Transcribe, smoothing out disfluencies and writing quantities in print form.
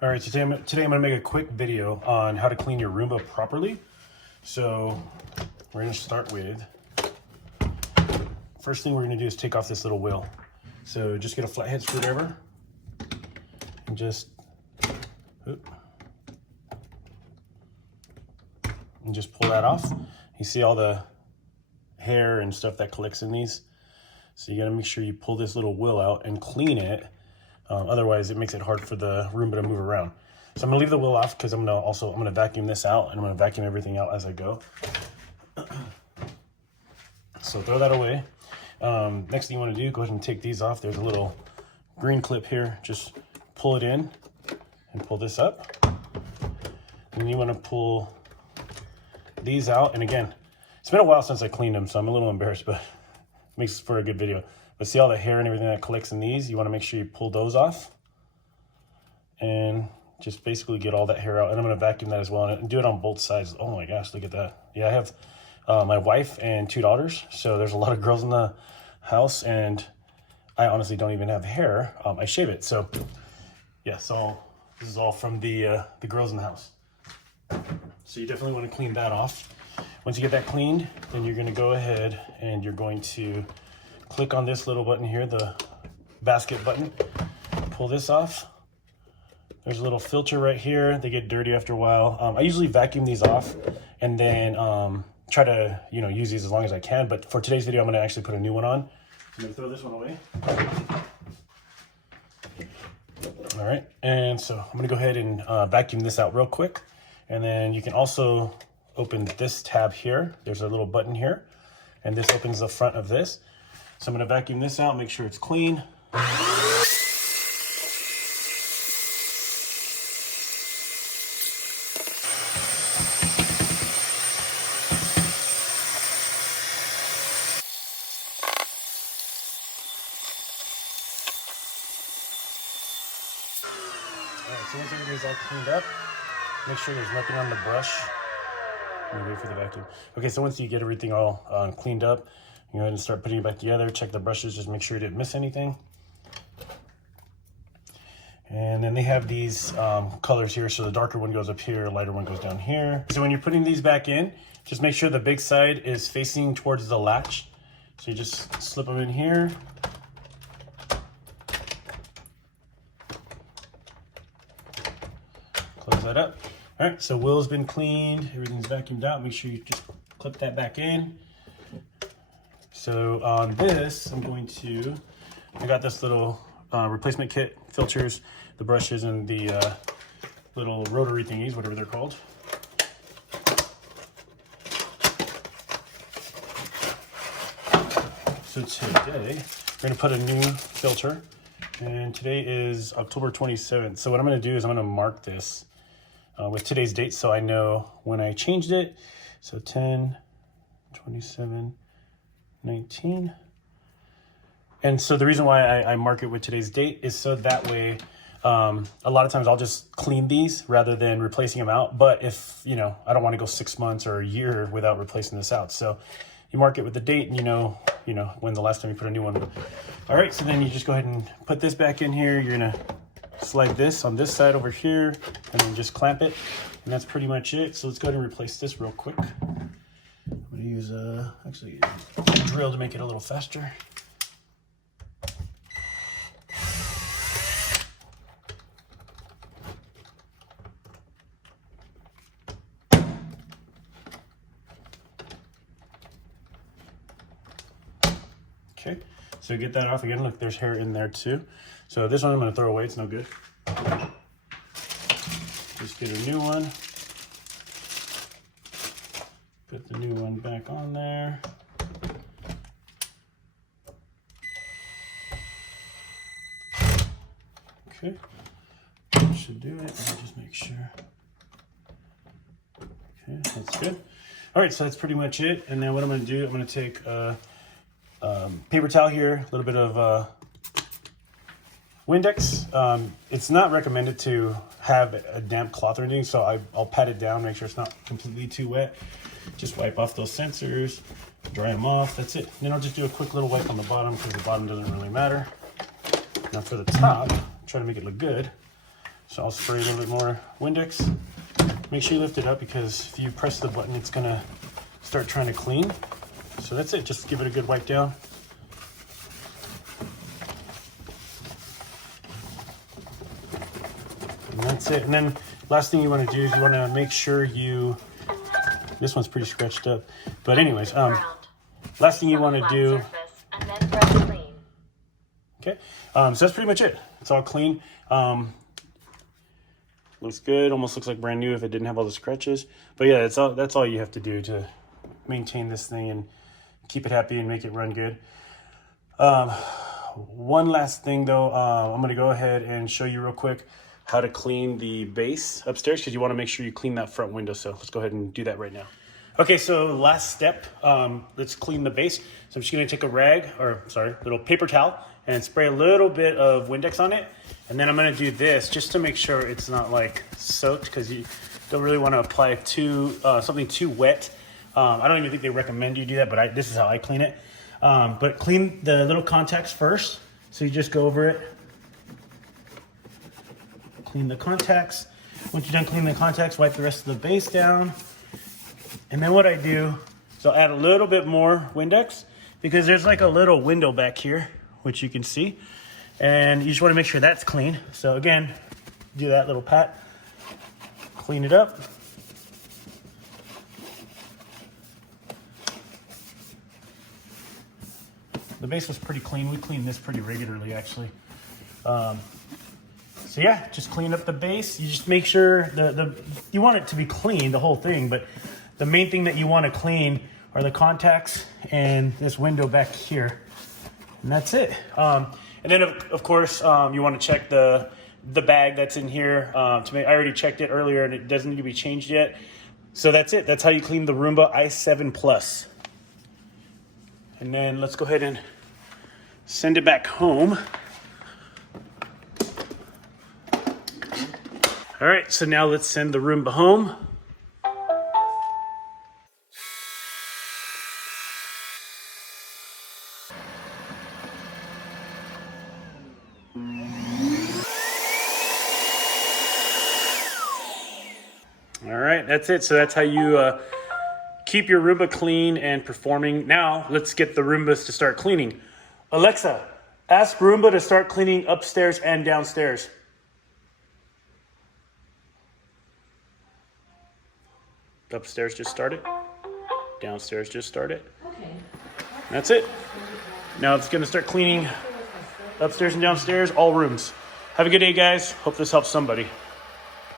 All right, so today I'm gonna make a quick video on how to clean your Roomba properly. So we're gonna start with, first thing we're gonna do is take off this little wheel. So just get a flathead screwdriver and just pull that off. You see all the hair and stuff that collects in these. So you gotta make sure you pull this little wheel out and clean it. Otherwise, it makes it hard for the Roomba to move around. So I'm gonna leave the wheel off because I'm gonna vacuum this out, and I'm gonna vacuum everything out as I go. So throw that away. Next thing you want to do, go ahead and take these off. There's a little green clip here. Just pull it in and pull this up. And you want to pull these out. And again, it's been a while since I cleaned them, so I'm a little embarrassed, but it makes for a good video. But see all the hair and everything that collects in these? You want to make sure you pull those off and just basically get all that hair out. And I'm going to vacuum that as well and do it on both sides. Oh my gosh, look at that. Yeah, I have my wife and 2 daughters, so there's a lot of girls in the house, and I honestly don't even have hair. I shave it. So yeah, so this is all from the girls in the house. So you definitely want to clean that off. Once you get that cleaned, then you're going to go ahead and you're going to click on this little button here, the basket button. Pull this off. There's a little filter right here. They get dirty after a while. I usually vacuum these off and then try to use these as long as I can. But for today's video, I'm going to actually put a new one on. I'm going to throw this one away. All right, and so I'm going to go ahead and vacuum this out real quick. And then you can also open this tab here. There's a little button here, and this opens the front of this. So I'm going to vacuum this out, make sure it's clean. All right, so once everything's all cleaned up, make sure there's nothing on the brush. I'm gonna wait for the vacuum. Okay, so once you get everything all cleaned up, you go ahead and start putting it back together. Check the brushes, just make sure you didn't miss anything. And then they have these colors here. So the darker one goes up here, lighter one goes down here. So when you're putting these back in, just make sure the big side is facing towards the latch. So you just slip them in here. Close that up. All right, so wheel's been cleaned, everything's vacuumed out. Make sure you just clip that back in. So on this, I got this little replacement kit, filters, the brushes, and the little rotary thingies, whatever they're called. So today, we're gonna put a new filter, and today is October 27th. So what I'm gonna do is I'm gonna mark this with today's date so I know when I changed it. So 10, 27, 19. And so the reason why I mark it with today's date is so that way, a lot of times I'll just clean these rather than replacing them out. But if, I don't want to go 6 months or a year without replacing this out. So you mark it with the date and you know when the last time you put a new one. All right, so then you just go ahead and put this back in here. You're gonna slide this on this side over here and then just clamp it. And that's pretty much it. So let's go ahead and replace this real quick. I'm gonna use actually a drill to make it a little faster. Okay, so get that off again. Look, there's hair in there too. So this one I'm gonna throw away, it's no good. Just get a new one. Put the new one back on there. Okay, that should do it. Let me just make sure. Okay, that's good. All right, so that's pretty much it. And then what I'm gonna do, I'm gonna take paper towel here, a little bit of Windex. It's not recommended to have a damp cloth or anything, so I'll pat it down, make sure it's not completely too wet. Just wipe off those sensors, dry them off, that's it. Then I'll just do a quick little wipe on the bottom because the bottom doesn't really matter. Now for the top, try to make it look good. So I'll spray a little bit more Windex. Make sure you lift it up because if you press the button, it's gonna start trying to clean. So that's it, just give it a good wipe down. And that's it. And then last thing you want to do is you want to make sure this one's pretty scratched up. But anyways, last thing you want to do. Okay, so that's pretty much it. It's all clean. Looks good. Almost looks like brand new if it didn't have all the scratches. But yeah, that's all you have to do to maintain this thing and keep it happy and make it run good. One last thing though, I'm going to go ahead and show you real quick how to clean the base upstairs because you want to make sure you clean that front window. So let's go ahead and do that right now. Okay, so last step, let's clean the base. So I'm just going to take a little paper towel and spray a little bit of Windex on it. And then I'm going to do this just to make sure it's not like soaked because you don't really want to apply something too wet. I don't even think they recommend you do that, but this is how I clean it. But clean the little contacts first. So you just go over it. Clean the contacts. Once you're done cleaning the contacts, wipe the rest of the base down. And then what I do is I'll add a little bit more Windex because there's like a little window back here, which you can see. And you just want to make sure that's clean. So again, do that little pat, clean it up. The base was pretty clean. We clean this pretty regularly actually. So yeah, just clean up the base. You just make sure you want it to be clean, the whole thing, but the main thing that you want to clean are the contacts and this window back here. And that's it. And then of course, you want to check the bag that's in here. I already checked it earlier and it doesn't need to be changed yet. So that's it. That's how you clean the Roomba i7 Plus. And then let's go ahead and send it back home. All right, so now let's send the Roomba home. All right, that's it. So that's how you keep your Roomba clean and performing. Now let's get the Roombas to start cleaning. Alexa, ask Roomba to start cleaning upstairs and downstairs. Upstairs just started. Downstairs just started. Okay. That's it. Now it's going to start cleaning upstairs and downstairs, all rooms. Have a good day, guys. Hope this helps somebody.